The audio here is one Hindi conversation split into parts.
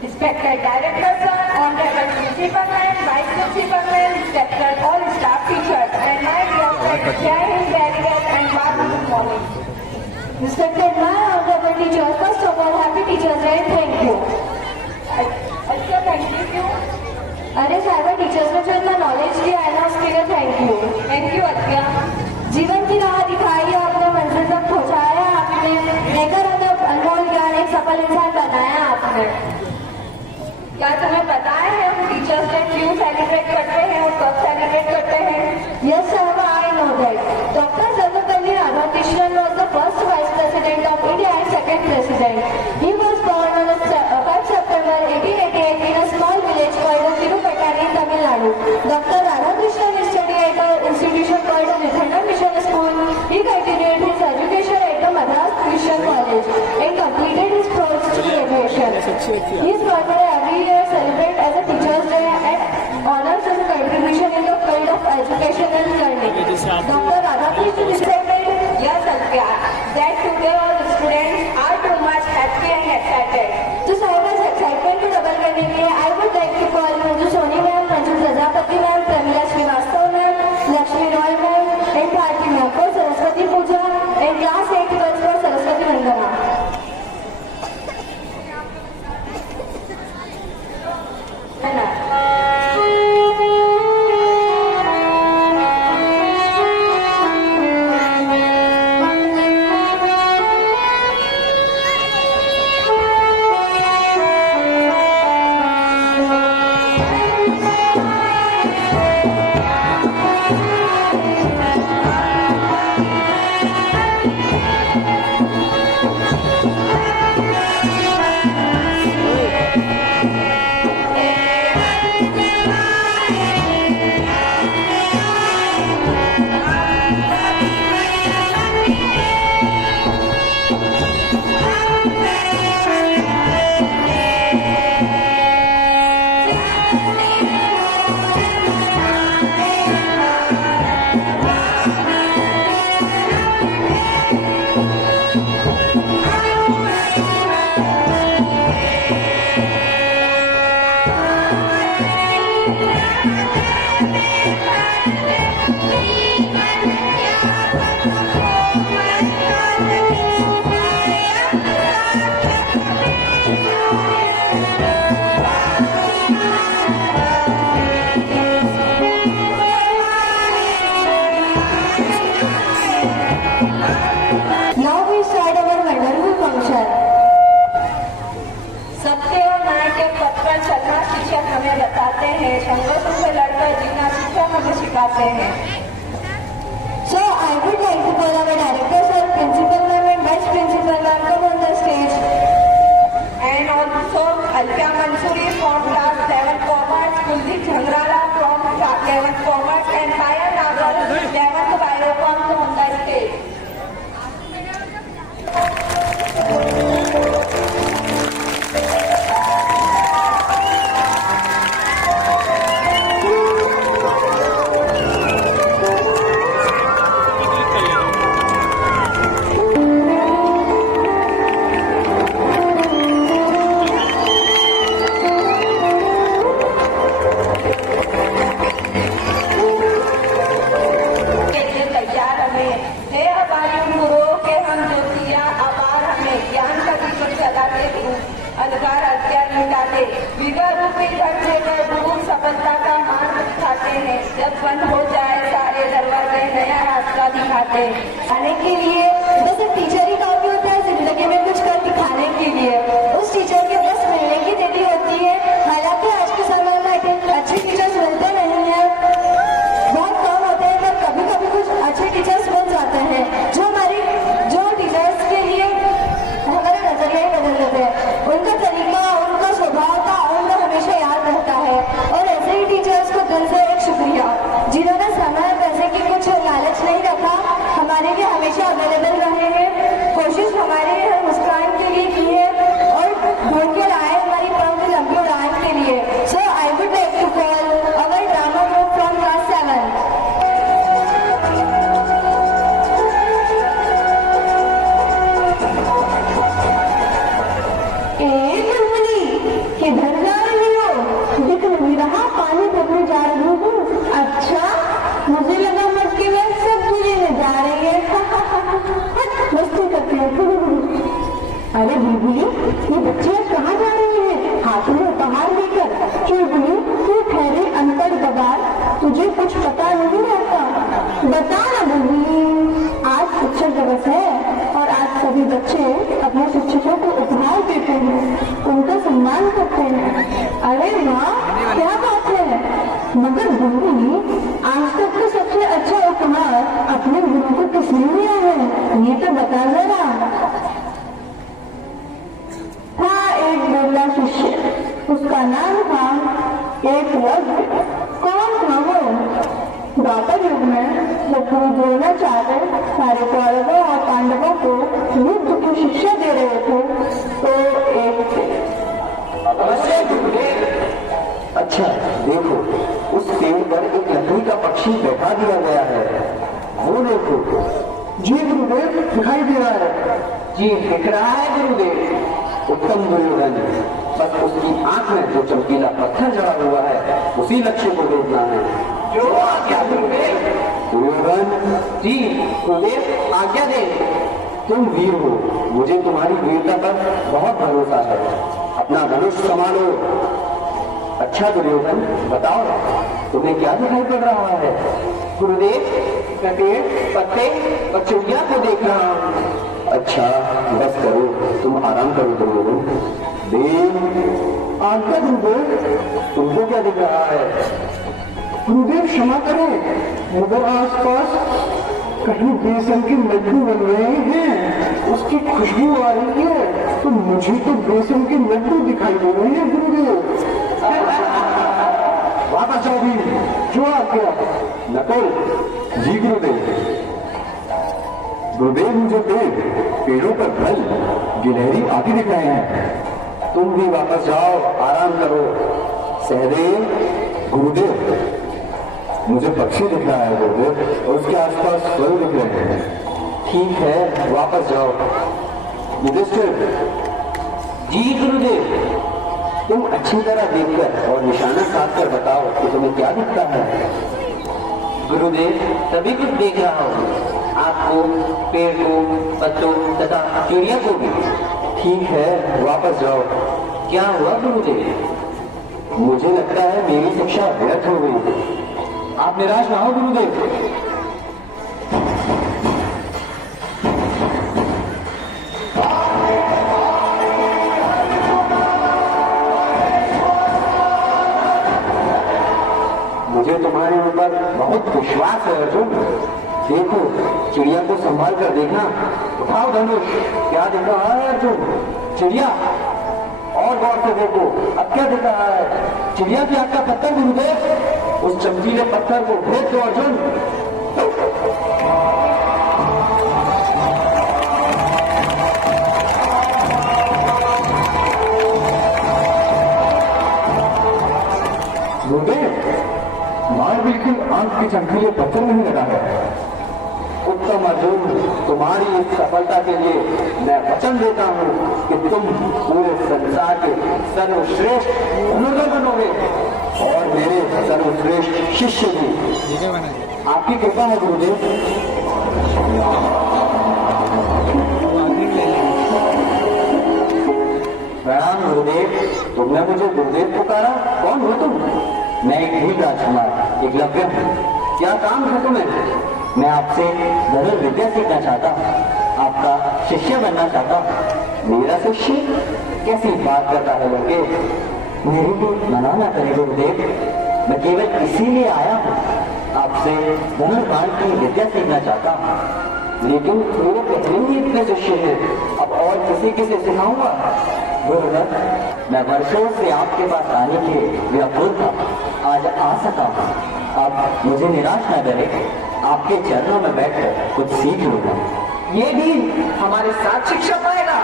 Respected Director Sir, Honorable Principal Ma'am, Vice Principal Ma'am, respected all staff teachers, and my dear friends, Jai Hind, very well, and good morning. Respected my honorable teachers, first of all, happy Teachers Day, thank you. अच्छा थैंक यू अरे साहब टीचर्स ने जो इतना नॉलेज दिया है ना उसके लिए थैंक यू अद्या जीवन की राह दिखाई आपने मंजिल तक पहुंचाया आपने लेकर अनमोल ज्ञान एक सफल इंसान बनाया आपने। क्या तुम्हें पता है हम टीचर्स डे क्यों सेलिब्रेट करते हैं और कब सेलिब्रेट करते हैं? Yes sir, I know that. Dr. Sarvapalli Radhakrishnan was the first Vice President of India and second President. He was born on 5 September 1888 in a small village called Tirupatani, Tamil Nadu. Dr. Radhakrishnan studied at an institution called Nithana Mission School. He continued his education at the Madras Christian College and completed his post-graduation. His birthday every year celebrated as a Teachers Day and honors his contribution in the field of education and learning. Dr. Radhakrishnan decided, Yes Adya, that today all students are too much happy and excited. तो साइबर्स एक्साइटमेंट को डबल करने के लिए I would like to call Manju Soni ma'am, Manju Prajapati ma'am, Pramila Srivastava ma'am, Lakshmi Roy ma'am and Bharti ma'am for Saraswati Puja and class 8 girls for Saraswati Vandana. है ना? सत्य और न्याय के पथ पर चलना शिक्षक हमें बताते हैं, संघर्षों से लड़कर जीना शिक्षक हमें सिखाते हैं। So I would like to call our director sir, principal ma'am and vice principal ma'am come on the stage. And also Alkia Mansuri from class 7 commerce, Kuldeep Jhangrala from class 11 commerce and Paya Nagar 11th biocom on the stage. अधिकार अत्यार मिटाते विगर रूपी खर्चे पर डूब सफलता का मार्ग दिखाते हैं। जब बंद हो जाए सारे दरवाजे नया रास्ता दिखाते आने के लिए बस एक टीचर ही काफी होता है जिंदगी में कुछ कर दिखाने के लिए। उस टीचर के बस मिलने की देरी होती है। हालांकि आज के समय में अच्छे टीचर्स मिलते नहीं है, बहुत कम होते हैं, पर कभी कभी कुछ अच्छे टीचर्स मिल जाते हैं जो टीचर्स के लिए हमारा नजरिया ही बदल देते हैं। उनका तरीका, उनका स्वभाव का उनको हमेशा याद रहता है। और ऐसे ही टीचर्स को दिल से एक शुक्रिया जिन्होंने समय पैसे की कुछ लालच नहीं रखा, हमारे लिए हमेशा अवेलेबल रहे हैं, कोशिश हमारे मुस्कान के लिए की है और बच्चे अपने शिक्षकों को उपहार देते हैं, उनका सम्मान करते हैं। अरे वाह, क्या बात है। मगर गुरु, आज तक का सबसे अच्छा उपहार अपने गुरु को किसने दिया है, ये तो बता जरा। था एक बिरला शिष्य, उसका नाम था एकलव्य। कौन था वो? द्वापर युग में जब गुरु द्रोणाचार्य सारे कौरवों और पांडवों को युद्ध की शिक्षा दे रहे थे तो एक अच्छा देखो, उस पेड़ पर एक लकड़ी का पक्षी बैठा दिया गया है, वो देखो। जी गुरुदेव, दिखाई दे रहा है। जी दिख रहा है गुरुदेव। उत्तम दुर्योधन, बस उसकी आंख में जो चमकीला पत्थर जड़ा हुआ है उसी लक्ष्य को देखना है। जो आज्ञा गुरुदेव। दुर्योधन जी, गुरुदेव आज्ञा दे। तुम वीर हो, मुझे तुम्हारी वीरता पर बहुत भरोसा है। अपना धनुष संभालो। अच्छा दुर्योधन, बताओ तुम्हें क्या दिखाई पड़ रहा है? गुरुदेव, मैं पेड़, पत्ते और चिड़िया को देख रहा हूँ। अच्छा बस करो, तुम आराम करो दुर्योधन। देव आज्ञा गुरुदेव। तुमको क्या दिख रहा है? गुरुदेव क्षमा करें, मगर आसपास कहीं बेसन के लड्डू बन रहे हैं, उसकी खुशबू आ रही है, तो मुझे तो बेसन के लड्डू दिखाई दे रहे हैं गुरुदेव। वापस जाओ भी, जो आज्ञा। नकुल जी गुरुदेव। गुरुदेव मुझे पेड़ों पर फल, गिलहरी आदि दिख रहे हैं। तुम भी वापस जाओ, आराम करो। सहदेव गुरुदेव, मुझे पक्षी दिख रहा है गुरुदेव, और उसके आसपास फल दिख रहे हैं। ठीक है, वापस जाओ। युधिष्ठिर जी गुरुदेव, तुम अच्छी तरह देखकर और निशाना साध कर बताओ कि तुम्हें क्या दिखता है। गुरुदेव, सभी कुछ देख रहा हूँ, आपको, पेड़ को, पत्तों तथा चिड़िया को भी। ठीक है, वापस जाओ। क्या हुआ गुरुदेव? मुझे लगता है मेरी शिक्षा व्यर्थ हो गई। आप निराश ना हो गुरुदेव। मुझे तुम्हारे ऊपर बहुत विश्वास है अर्जुन। देखो, चिड़िया को संभाल कर देखना। उठाओ धनुष। क्या दिख रहा है अर्जुन? चिड़िया। और गौर से देखो, अब क्या दिख रहा है? चिड़िया की आंख का पत्थर गुरुदेव। उस चमकीले पत्थर को फेंक दो अर्जुन। गुरुदेव, मार बिल्कुल आंख के चमकीले पत्थर नहीं लगा है। उत्तम अर्जुन, तुम्हारी इस सफलता के लिए मैं वचन देता हूँ कि तुम पूरे संसार के सर्वश्रेष्ठ धनुर्धर बनोगे और मेरे सर्वश्रेष्ठ शिष्य भी। आपकी कृपा है गुरुदेव। प्रणाम गुरुदेव। तुमने मुझे गुरुदेव पुकारा? कौन हो तुम? मैं एक भील राजकुमार एकलव्य हूँ। क्या काम है तुम्हें? मैं आपसे धनुर्विद्या सीखना चाहता हूँ, आपका शिष्य बनना चाहता हूँ। मेरा शिष्य? कैसी बात करता है लड़के? मेरी भी मना ना करें गुरुदेव, मैं केवल इसीलिए आया हूँ, आपसे धनुर्बाण की विद्या सीखना चाहता हूँ। लेकिन मेरे पहले ही इतने शिष्य हैं, अब और किसी किसे सिखाऊंगा? गुरुदेव, मैं वर्षों से आपके पास आने के व्याकुल था, आज आ सका हूँ। आप मुझे निराश न करें, आपके चरणों में बैठकर कुछ सीख लूंगा। ये भी हमारे साथ शिक्षा पाएगा।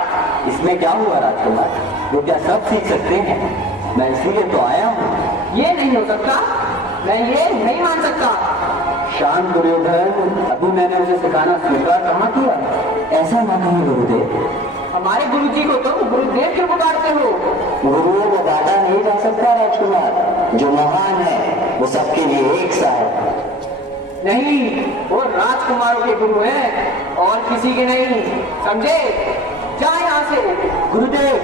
इसमें क्या हुआ राजकुमार, विद्या सब सीख सकते हैं, मैं इसीलिए तो आया हूँ। ये नहीं हो सकता, मैं ये नहीं मान सकता। शांत दुर्योधन, अभी मैंने उसे सिखाना स्वीकार कहाँ किया? ऐसा ना कहीं गुरुदेव। हमारे गुरु जी को तुम गुरुदेव क्यों पुकारते हो? गुरुओं को बांटा नहीं जा सकता राजकुमार, जो महान है वो सबके लिए एक सा है। नहीं, वो राजकुमारों के गुरु हैं और किसी के नहीं, समझे? जा यहाँ से। गुरुदेव,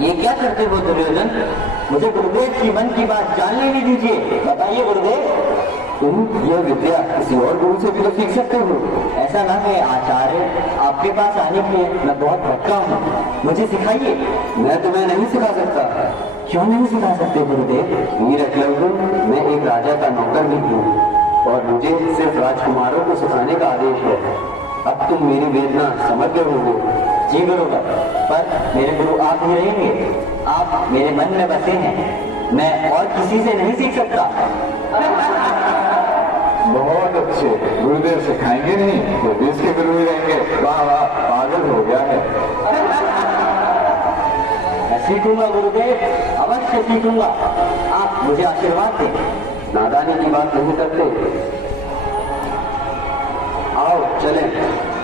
ये क्या करते हो दुर्योधन? मुझे गुरुदेव की मन की बात जानने नहीं दीजिए। बताइए गुरुदेव। तुम यह विद्या किसी और गुरु से भी तो सीख सकते हो। ऐसा ना है आचार्य, आपके पास आने के लिए मैं बहुत भटका हूँ, मुझे सिखाइए। मैं तुम्हें नहीं सिखा सकता। क्यों नहीं सिखा सकते गुरुदेव? वीर एकलव्य, मैं एक राजा का नौकर भी हूँ और मुझे सिर्फ राजकुमारों को सिखाने का आदेश है। अब तुम मेरी वेदना समझ गए होंगे। जी गुरुवर, पर मेरे गुरु आप ही रहेंगे, आप मेरे मन में बसे हैं, मैं और किसी से नहीं सीख सकता। बहुत अच्छे, गुरुदेव सिखाएंगे नहीं तो देश के गुरु ही रहेंगे। वाह वाह, पागल हो गया है। मैं सीखूंगा गुरुदेव, अवश्य सीखूंगा। आप मुझे आशीर्वाद दें। नादानी की बात नहीं करते। आओ चलें।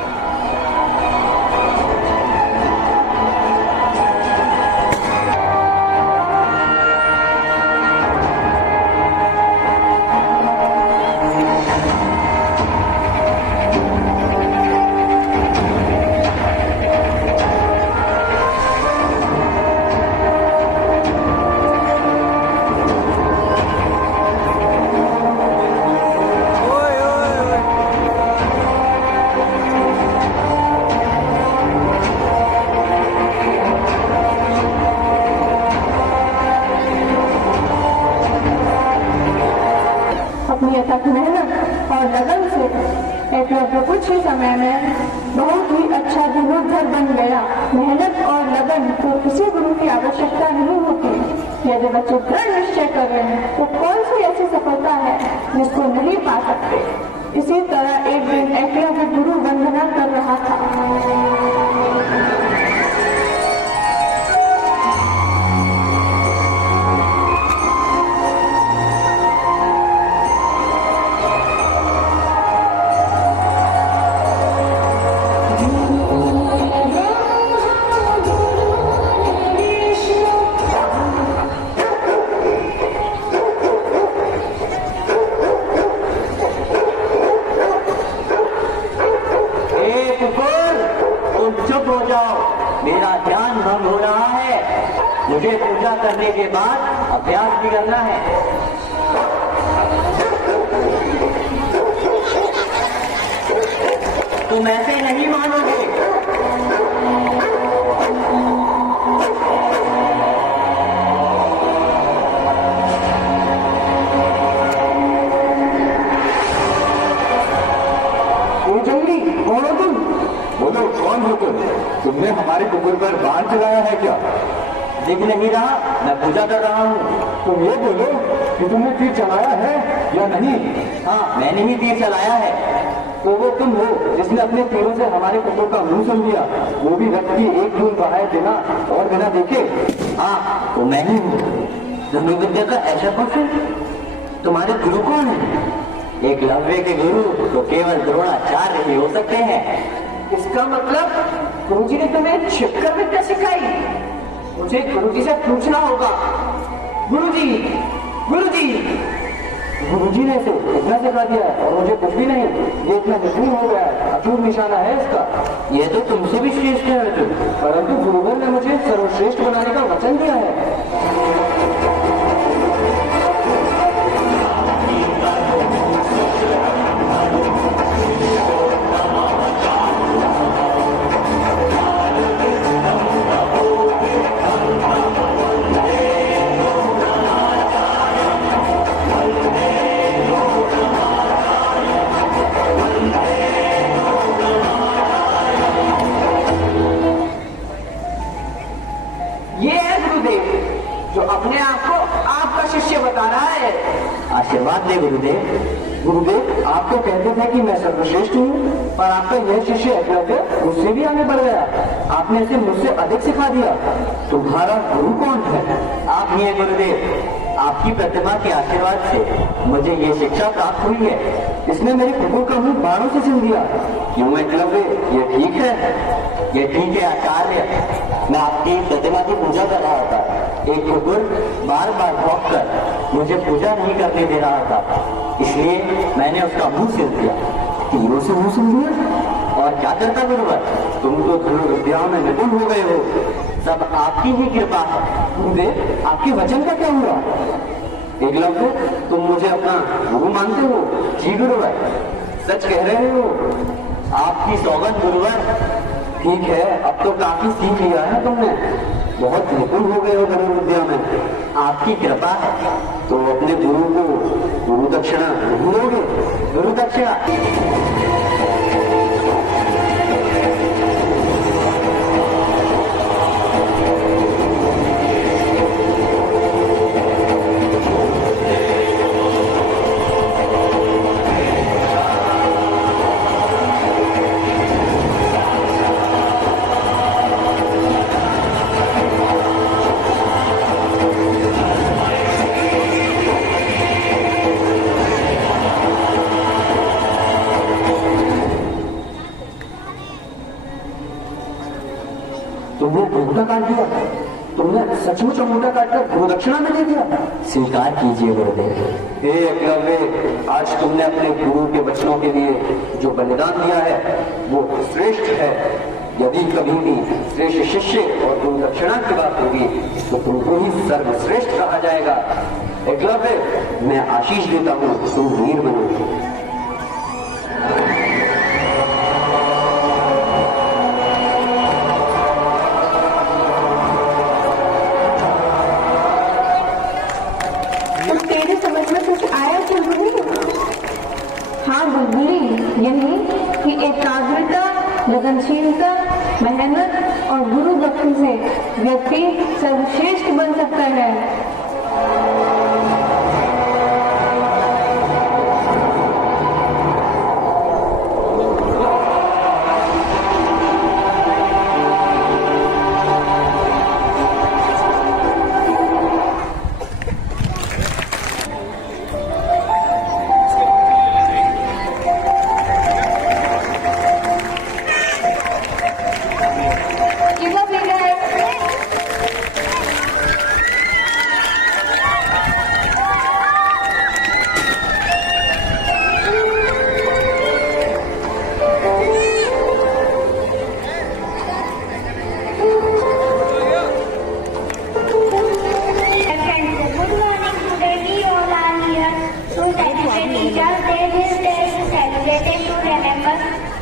अपनी अथक मेहनत और लगन से एकलव्य कुछ ही समय में बहुत ही अच्छा धनुर्धर बन गया। मेहनत और लगन को किसी गुरु की आवश्यकता नहीं होती। यदि बच्चे दृढ़ निश्चय कर लें तो कौन सी ऐसी सफलता है जिसको नहीं पा सकते। इसी तरह एक दिन एकलव्य गुरु वंदना कर रहा था। मेरा ध्यान भंग हो रहा है, मुझे पूजा करने के बाद अभ्यास भी करना है। तुम ऐसे नहीं मानोगे। कौन हो तुम? बोलो, कौन हो तुम? तुमने हमारे कुकुर पर बाण चलाया है क्या? दिख नहीं रहा, मैं पूजा कर रहा हूँ। तुम ये बोलो कि तुमने तीर चलाया है या नहीं? हाँ, मैंने ही तीर चलाया है। तो वो तुम हो जिसने अपने तीरों से हमारे कुकुर का मुंह सुन लिया, वो भी रक्त की एक बूंद बहाए बिना और बिना देखे। हाँ, तो मैं ही हूँ। धनुर्विद्या का ऐसा कौशल? तुम्हारे गुरु कौन है? एकलव्य के गुरु तो केवल द्रोणाचार्य ही हो सकते हैं। इसका मतलब गुरुजी ने तुम्हें छिपकर विद्या सिखाई? मुझे गुरुजी से पूछना होगा। गुरुजी, गुरुजी। गुरुजी ने इसे इतना सिखा दिया और मुझे कुछ भी नहीं। ये इतना निपुण हो गया है, अचूक निशाना है इसका। ये तो तुमसे भी श्रेष्ठ है अर्जुन। परंतु गुरुवर ने मुझे सर्वश्रेष्ठ बनाने का वचन दिया है। अपने आप को आपका शिष्य बता रहा है। आशीर्वाद दे गुरुदेव। गुरुदेव, आप तो कहते थे कि मैं सर्वश्रेष्ठ हूँ, पर आपका यह शिष्य एकलव्य मुझसे भी आगे बढ़ गया। आपने इसे मुझसे अधिक सिखा दिया। तुम्हारा गुरु कौन है? आप ही हैं गुरुदेव। आपकी प्रतिभा के आशीर्वाद से मुझे ये शिक्षा प्राप्त हुई है। इसने मेरे कुकुर का मुंह बाणों से सिल दिया। क्यों एकलव्य, ये ठीक है? ये ठीक है आचार्य। मैं आपकी प्रतिमा की पूजा कर रहा था। एक कुकुर बार बार भौंक कर मुझे पूजा नहीं करने दे रहा था, इसलिए मैंने उसका मुंह सिल दिया। तीरों से मुंह सिल दिया? और क्या करता गुरुवर, तुम तो धनुर्विद्याओं में निपुण हो गए हो। सब आपकी ही कृपा है। गुरुदेव, आपके वचन का क्या हुआ? एकलव्य, तुम मुझे अपना गुरु मानते हो? जी गुरुवर, सच कह रहे हो? आपकी सौगंध गुरुवर। ठीक है, अब तो काफी सीख लिया है तुमने, बहुत निपुण हो गए हो धनुर्विद्या विद्या में। आपकी कृपा है तो अपने गुरु को गुरु दक्षिणा नहीं दोगे? गुरु दक्षिणा तुमने अंगूठा काट दिया? तुमने सचमुच अंगूठा काटकर गुरु दक्षिणा में दे दिया? स्वीकार कीजिए गुरुदेव। हे एकलव्य, आज तुमने अपने गुरु के वचनों के लिए जो बलिदान दिया है वो श्रेष्ठ है। यदि कभी भी श्रेष्ठ शिष्य और गुरु दक्षिणा की बात होगी तो तुमको ही सर्वश्रेष्ठ कहा जाएगा। एकलव्य, मैं आशीष देता हूँ, तुम वीर बनो। तेरे समझ में कुछ आया बुलबुली? हाँ बुलबुली, यही कि एकाग्रता, लगनशीलता, मेहनत और गुरु दक्षिण से व्यक्ति सर्वश्रेष्ठ बन सकता है।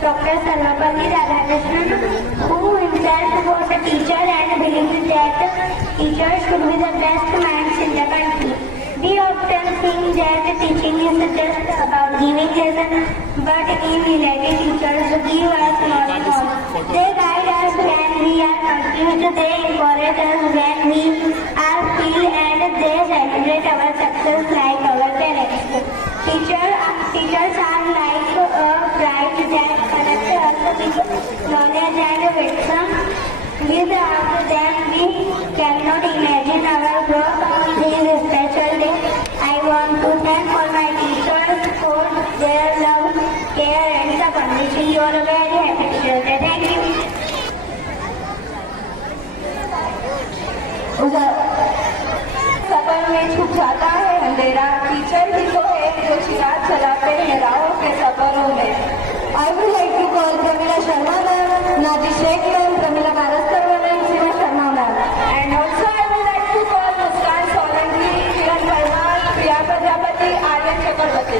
Dr. Sarvapalli Radhakrishnan, who himself was a teacher and believed that teachers should be the best minds in the country. We often think that teaching is just about giving lessons, but in reality teachers give us knowledge. They guide us when we are confused, they encourage us when we are free, and they celebrate our success like our talents. Teachers are like a bright that connects us with knowledge and wisdom. Without them, we cannot imagine our growth on this special day. I want to thank all my teachers for their love, care, and support. Wishing you all a very happy Teachers' Day. Thank you. सफर में छुप जाता है अंधेरा, टीचर ही तो है जो चिराग जलाते हैं राहों के सफरों में। I would like to call Pramila Sharma ma'am, Naji Sheikh ma'am, Pramila Karaskarwa ma'am, Sima Sharma ma'am. And also I would like to call Muskan Solanki, Kiran Parmar, Priya Prajapati, Aryan Chakrabarti.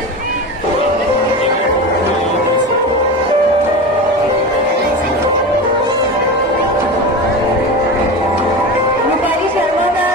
Rupali Sharma ma'am.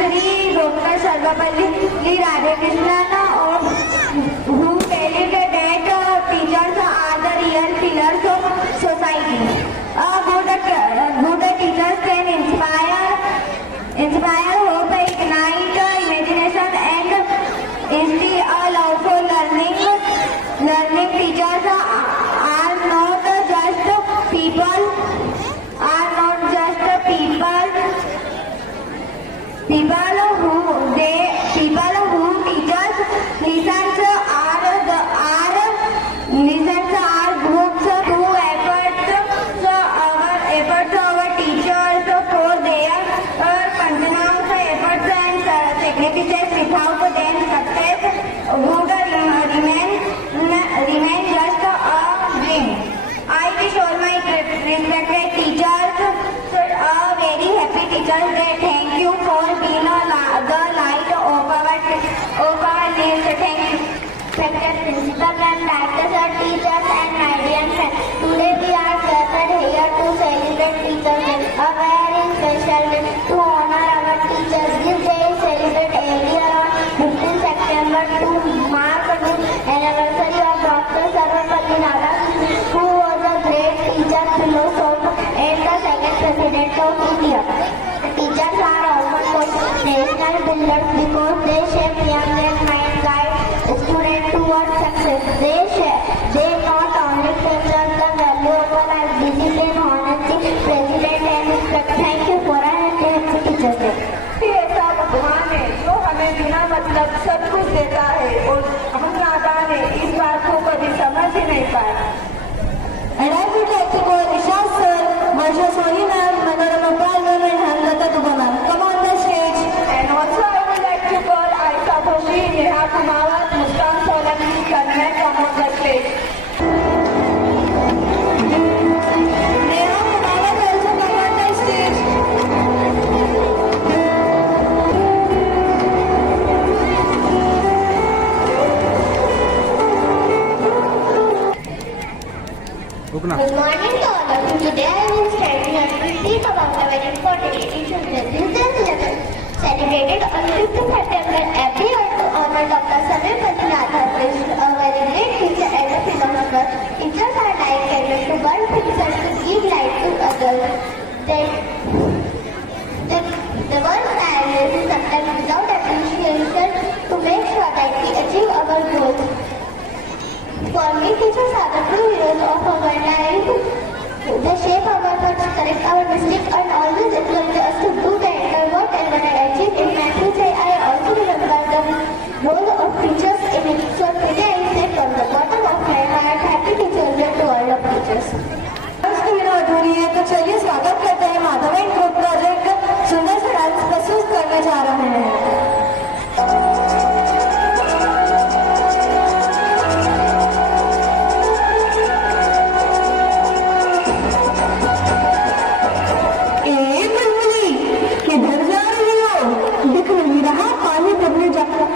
Shri Dr. Sarvapalli Radhakrishnan, who stated that teachers are the real pillars of society. Good teachers can inspire hope, ignite imagination, and instill a love for learning. Learning teachers are not just people who teach us. Lessons are groups to efforts. Our teachers for their continuous efforts and sacrifices. Without them, success would remain just a dream. I wish all my respected teachers a very happy Teachers Day. Thank you for being the light of our lives. Thank you. Respected principal and directors, teachers and my dear friends. Today we are gathered here to celebrate Teachers Day, a very special day to honor our teachers. This day is celebrated every year on 15 September to mark the anniversary of Dr. Sarvapalli Radhakrishnan, who was a great teacher, philosopher, and the second president of India. Teachers are often called national builders because they shape young and mind, guide students towards success. They not only teach us the value of life, discipline, honesty, president, and respect. Thank you for a happy Teachers Day. ऐसा भगवान है जो हमें बिना मतलब सब कुछ देता है और हम नादान है इस बात को कभी समझ ही नहीं पाए. And I would like to call Ishaq sir, Varsha Soni ma'am, Manorama Palman and Hamlata Dubba ma'am. Come on the stage. And also I would like to call Aisha Khoshi, Neha Kumawat, Muskan Solanki, Tanmay, come on the stage. Neha Kumawat also come on the stage. Good morning to all of you. Today I will stand here to speak about a very important Teachers Day. This is celebrated on 5th September every year to honor Dr. Sarvapalli Radhakrishnan, a very great teacher and a philosopher. Teachers are like candles to burn themselves to give light to others. The world tirelessly sometimes without appreciation to make sure that we achieve our goals. For me, teachers are the true heroes of our life. They shape our thoughts, correct our mistakes, and always encourage us to do better. Whatever I achieve in my future, I also remember the role of teachers in it. So today I say from the bottom of my heart, happy Teachers Day to all of teachers. अधूरी है तो चलिए स्वागत करते हैं माधवन ग्रुप का जो एक सुंदर सा डांस प्रस्तुत करने जा रहे हैं. किधर जा रही हो? दिख नहीं रहा पानी भरने जाकर.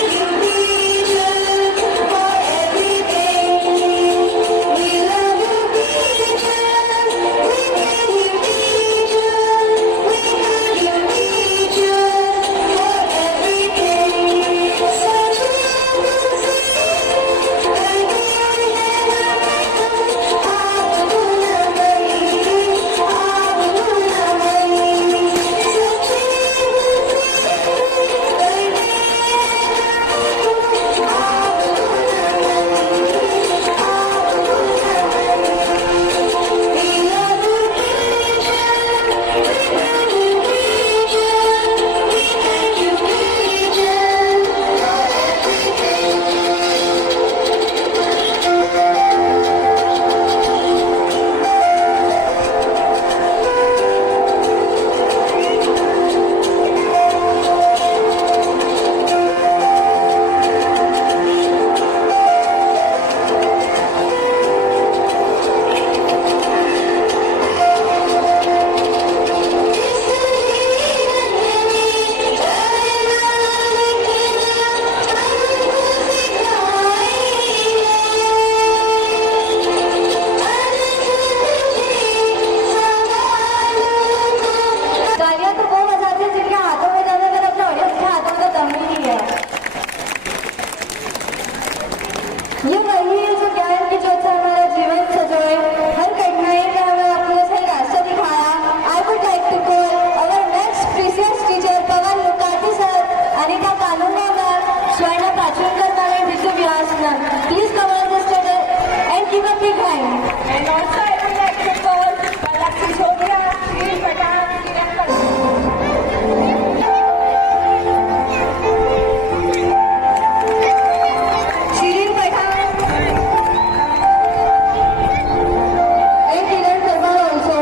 Thank you. Krishnan. Please come on the stage and give a big hand. And also I would like to call Palak Sisodia, Shri Patan, Kiran Shirin Pathan and Kiran Parmar also.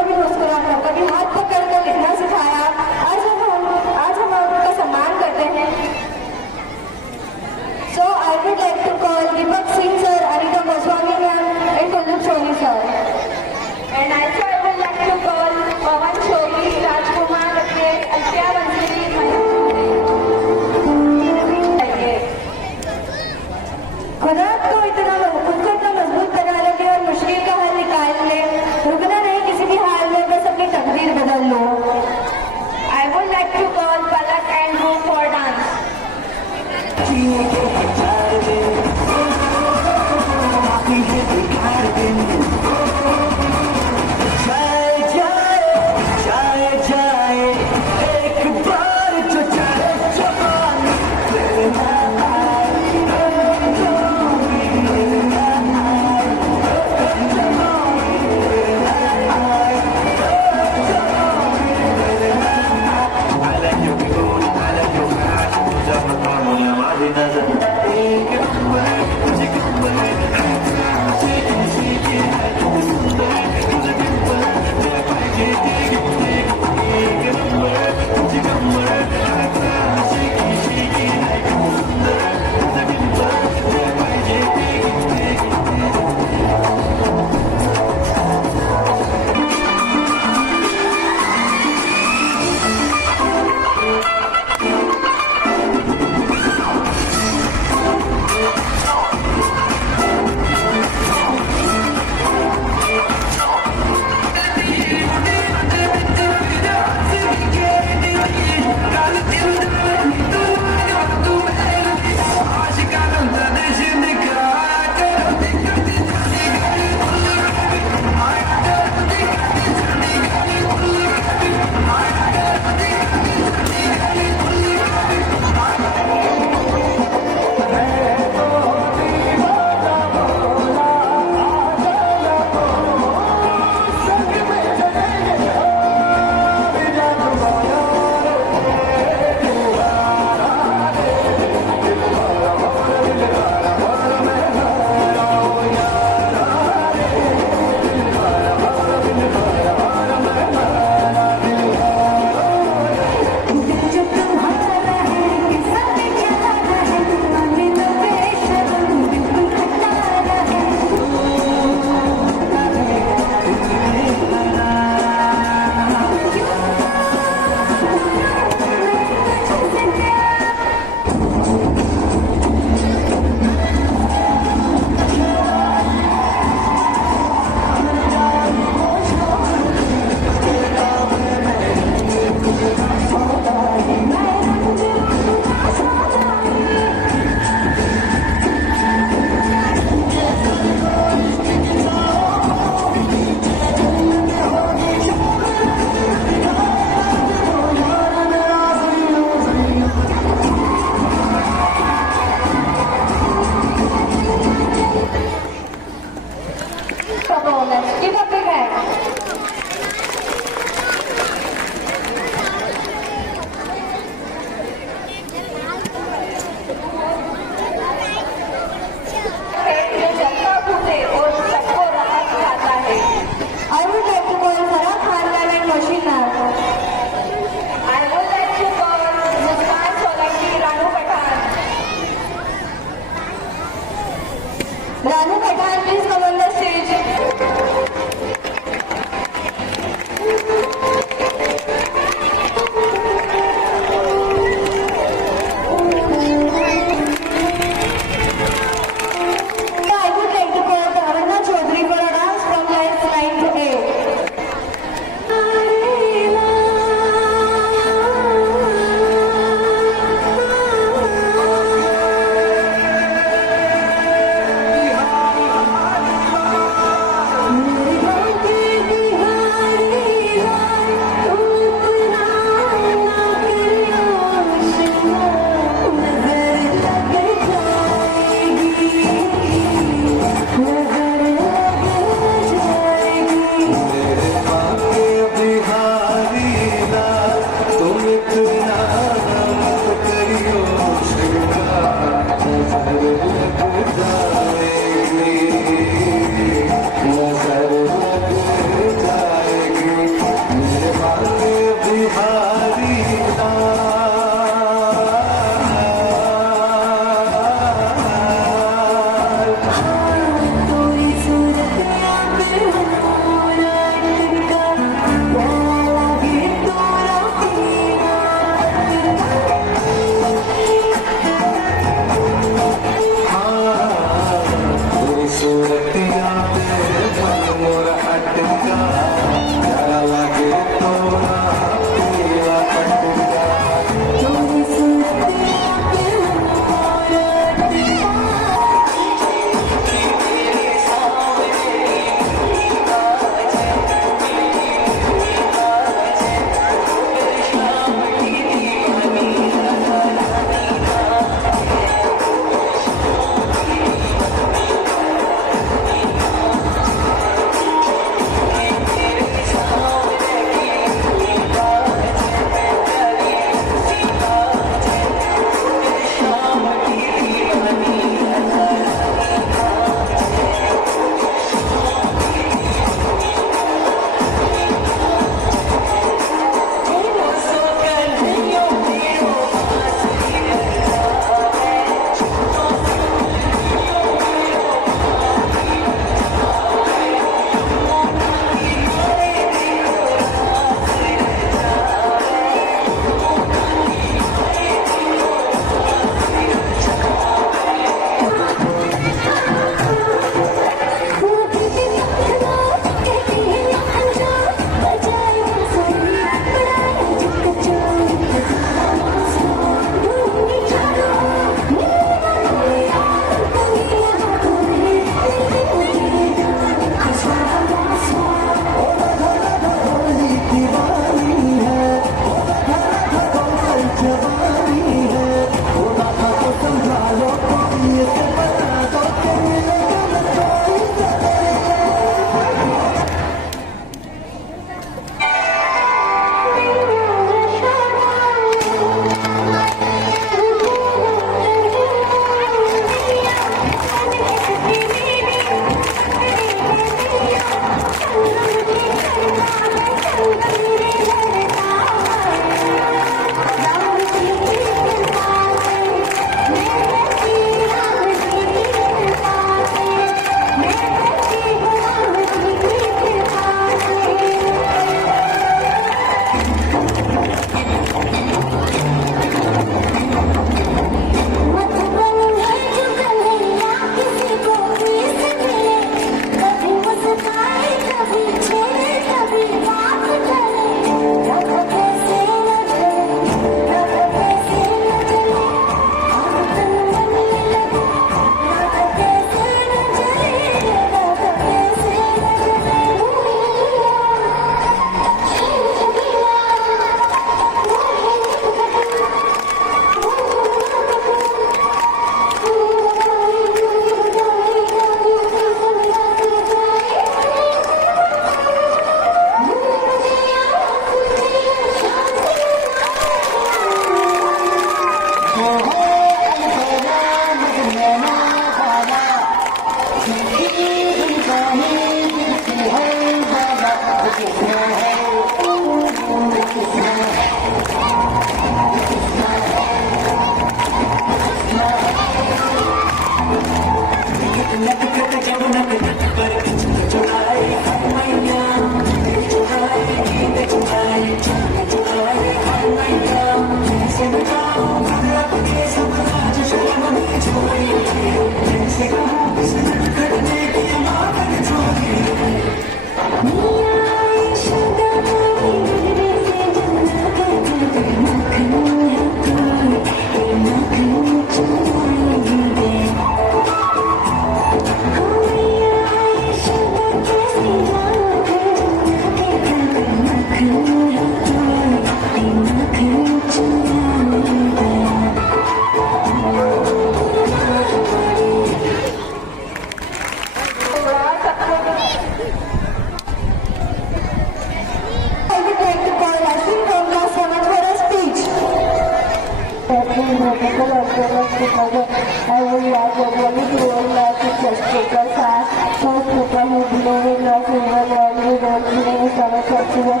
political organized because I would like everybody to all like to just take us as those people who believe in us even when we don't believe in some festival.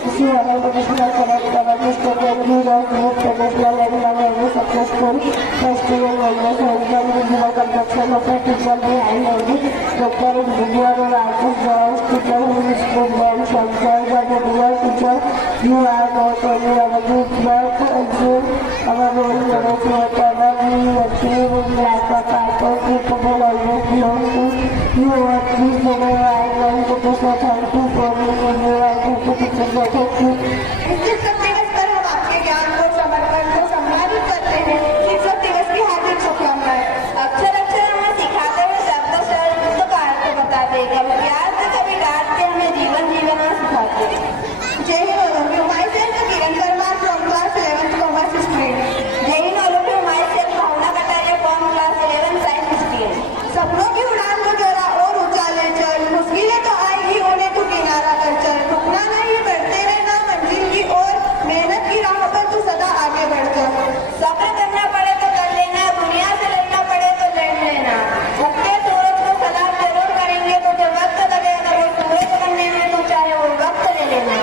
इसी ऑर्गेनाइजेशनल कनेक्ट गवर्नेंस को lead of youth traditional level of every successful festival always help visual construction of a teacher behind every doctor is video or artist drawings teacher who is student sometimes as a real teacher you are not only our good but also our role models whatever we achieve in life of purpose capable always belong to you or please never I want to say thank you for being you and thank you teacher शिक्षक दिवस पर हम आपके ज्ञान को समर्पण को सम्मानित करते हैं। शिक्षक दिवस की हार्दिक शुभकामनाएं। अक्षर अक्षर हमें सिखाते हुए शब्द शब्द का अर्थ बताते, कभी प्यार से कभी डांट के हमें जीवन जीवन में सिखाते। Jai Hind all of you, myself Kiran Parmar from class 11th commerce stream. Jai Hind all of you, myself Bhavna Kataria from class 11th science stream. सपनों की उड़ान को जरा और ऊंचा ले चल, मुश्किलें तो आएगी उन्हें तू किनारा कर चल, रुकना नहीं बढ़ते रहना मंजिल की ओर, मेहनत की राह पर तू सदा आगे बढ़ चल। सब्र करना पड़े तो कर लेना, दुनिया से लड़ना पड़े तो लड़ लेना, उगते सूरज को सलाम जरूर करेंगे तो जो वक्त लगे अगर वो सूरज बनने में तो चाहे वो वक्त ले लेना।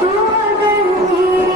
तू अगर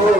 Oh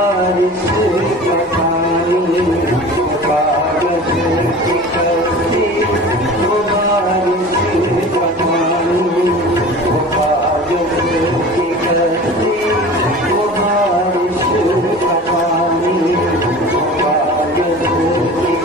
बारिश का पानी वो कागज की कश्ती वो बारिश का पानी वो कागज की कश्ती वो बारिश का पानी वो कागज की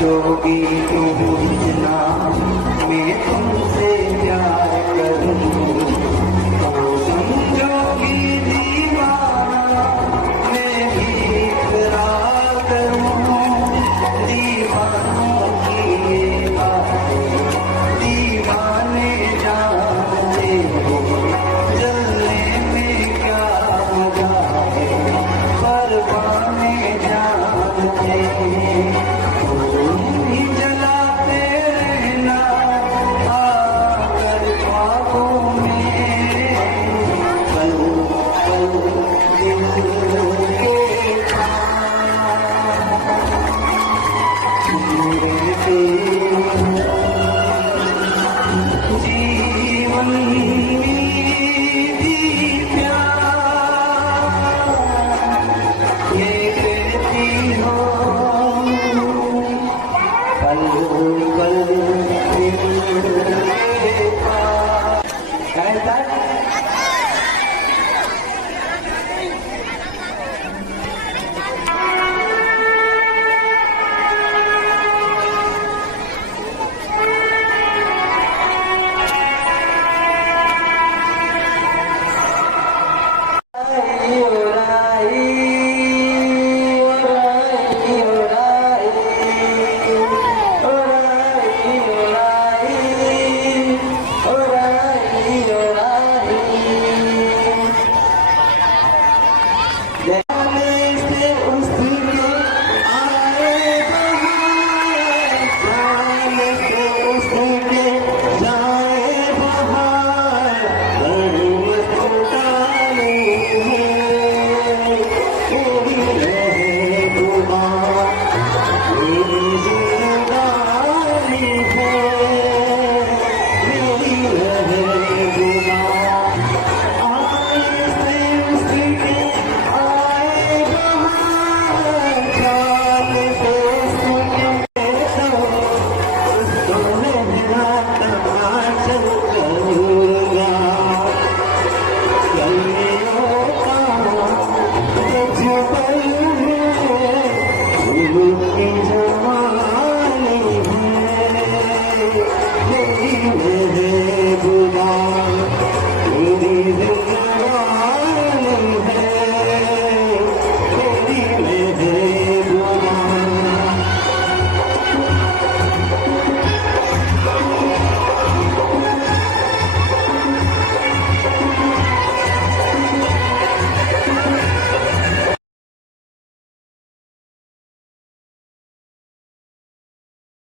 जोगी तुम इतना मैं तुमसे प्यार करूं तो समझोगी दीवाना मैं भी इकरार करूं दीवानों की ये बातें दीवाने जानते हो जलने में क्या मजा है परवाने जानते हैं जलाते रहना आकर ख्वाबों में पल पल दिल के जीवन दी प्यार ये कहती हो पल पल दिल के पास।